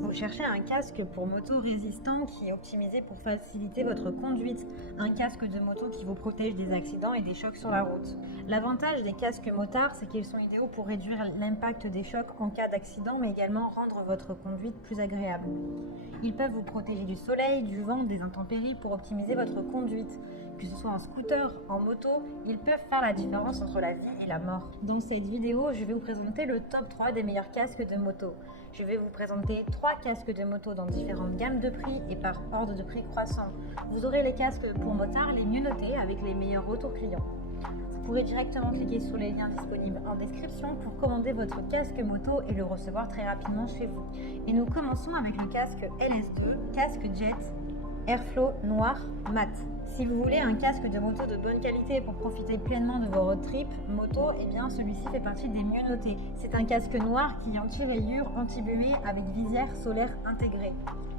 Vous cherchez un casque pour moto résistant qui est optimisé pour faciliter votre conduite, un casque de moto qui vous protège des accidents et des chocs sur la route. L'avantage des casques motards, c'est qu'ils sont idéaux pour réduire l'impact des chocs en cas d'accident, mais également rendre votre conduite plus agréable. Ils peuvent vous protéger du soleil, du vent, des intempéries pour optimiser votre conduite. Que ce soit en scooter, en moto, ils peuvent faire la différence entre la vie et la mort. Dans cette vidéo, je vais vous présenter le top 3 des meilleurs casques de moto. Je vais vous présenter 3 casques de moto dans différentes gammes de prix et par ordre de prix croissant. Vous aurez les casques pour motards les mieux notés avec les meilleurs retours clients. Vous pourrez directement cliquer sur les liens disponibles en description pour commander votre casque moto et le recevoir très rapidement chez vous. Et nous commençons avec le casque LS2, casque Jet Airflow noir mat. Si vous voulez un casque de moto de bonne qualité pour profiter pleinement de vos road trips moto, eh bien celui-ci fait partie des mieux notés. C'est un casque noir qui est anti-rayures, anti-buée avec visière solaire intégrée.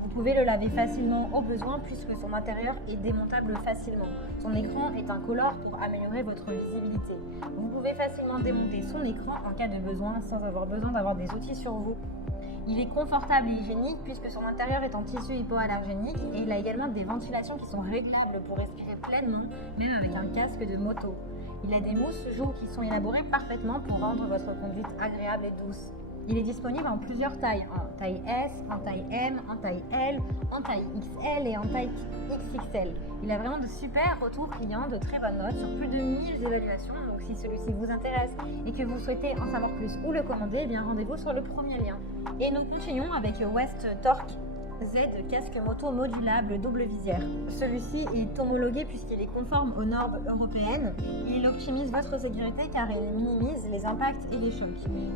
Vous pouvez le laver facilement au besoin puisque son intérieur est démontable facilement. Son écran est incolore pour améliorer votre visibilité. Vous pouvez facilement démonter son écran en cas de besoin sans avoir besoin d'avoir des outils sur vous. Il est confortable et hygiénique puisque son intérieur est en tissu hypoallergénique et il a également des ventilations qui sont réglables pour respirer pleinement, même avec un casque de moto. Il a des mousses joues qui sont élaborées parfaitement pour rendre votre conduite agréable et douce. Il est disponible en plusieurs tailles, en taille S, en taille M, en taille L, en taille XL et en taille XXL. Il a vraiment de super retours clients, de très bonnes notes sur plus de 1000 évaluations. Donc si celui-ci vous intéresse et que vous souhaitez en savoir plus ou le commander, eh bien rendez-vous sur le premier lien. Et nous continuons avec le West Torque Z casque moto modulable double visière. Celui-ci est homologué puisqu'il est conforme aux normes européennes. Il optimise votre sécurité car il minimise les impacts et les chocs.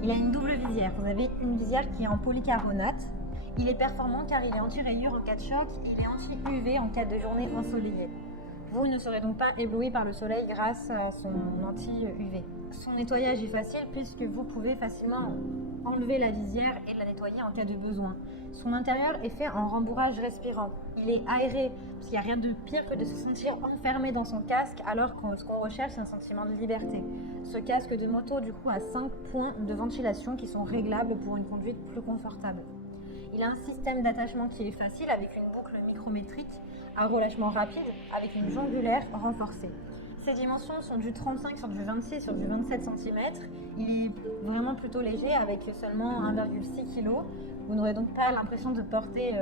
Il a une double visière. Vous avez une visière qui est en polycarbonate. Il est performant car il est anti-rayures en cas de choc et il est anti-UV en cas de journée ensoleillée. Vous ne serez donc pas ébloui par le soleil grâce à son anti-UV. Son nettoyage est facile puisque vous pouvez facilement enlever la visière et la nettoyer en cas de besoin. Son intérieur est fait en rembourrage respirant. Il est aéré, parce qu'il n'y a rien de pire que de se sentir enfermé dans son casque alors que ce qu'on recherche c'est un sentiment de liberté. Ce casque de moto du coup a 5 points de ventilation qui sont réglables pour une conduite plus confortable. Il a un système d'attachement qui est facile avec une boucle micrométrique, un relâchement rapide avec une jongulaire renforcée. Ses dimensions sont du 35 sur du 26 sur du 27 cm. Il est vraiment plutôt léger avec seulement 1,6 kg. Vous n'aurez donc pas l'impression de porter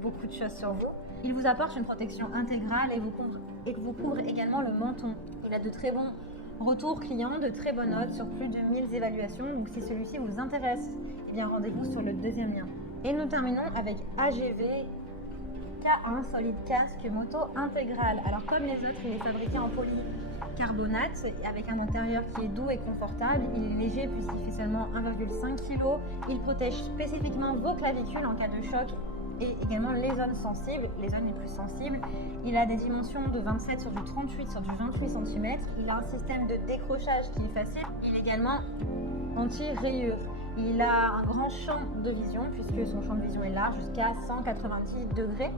beaucoup de choses sur vous. Il vous apporte une protection intégrale et vous couvre également le menton. Il a de très bons retours clients, de très bonnes notes sur plus de 1000 évaluations. Donc si celui-ci vous intéresse, eh bien rendez-vous sur le deuxième lien. Et nous terminons avec AGV K1 Solid Casque Moto Intégral. Alors comme les autres, il est fabriqué en polycarbonate avec un intérieur qui est doux et confortable. Il est léger puisqu'il fait seulement 1,5 kg. Il protège spécifiquement vos clavicules en cas de choc et également les zones sensibles, les zones les plus sensibles. Il a des dimensions de 27 sur du 38 sur du 28 cm. Il a un système de décrochage qui est facile. Il est également anti-rayures. Il a un grand champ de vision puisque son champ de vision est large jusqu'à 190 degrés.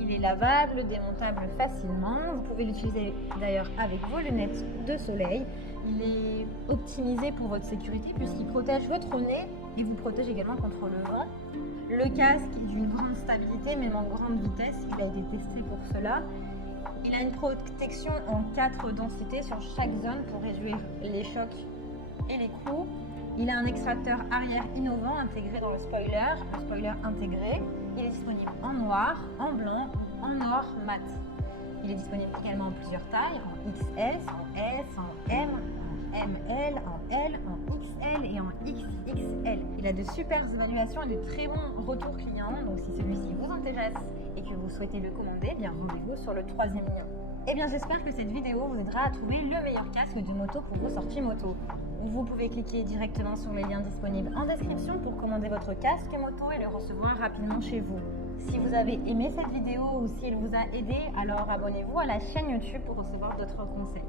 Il est lavable, démontable facilement. Vous pouvez l'utiliser d'ailleurs avec vos lunettes de soleil. Il est optimisé pour votre sécurité puisqu'il protège votre nez et vous protège également contre le vent. Le casque est d'une grande stabilité même en grande vitesse. Il a été testé pour cela. Il a une protection en 4 densités sur chaque zone pour réduire les chocs et les coups. Il a un extracteur arrière innovant intégré dans le spoiler intégré. Il est disponible en noir, en blanc ou en noir mat. Il est disponible également en plusieurs tailles, en XS, en S, en M, en ML, en L, en XL et en XXL. Il a de super évaluations et de très bons retours clients. Donc si celui-ci vous intéresse et que vous souhaitez le commander, bien rendez-vous sur le troisième lien. Eh bien j'espère que cette vidéo vous aidera à trouver le meilleur casque de moto pour vos sorties moto. Vous pouvez cliquer directement sur les liens disponibles en description pour commander votre casque moto et le recevoir rapidement chez vous. Si vous avez aimé cette vidéo ou si elle vous a aidé, alors abonnez-vous à la chaîne YouTube pour recevoir d'autres conseils.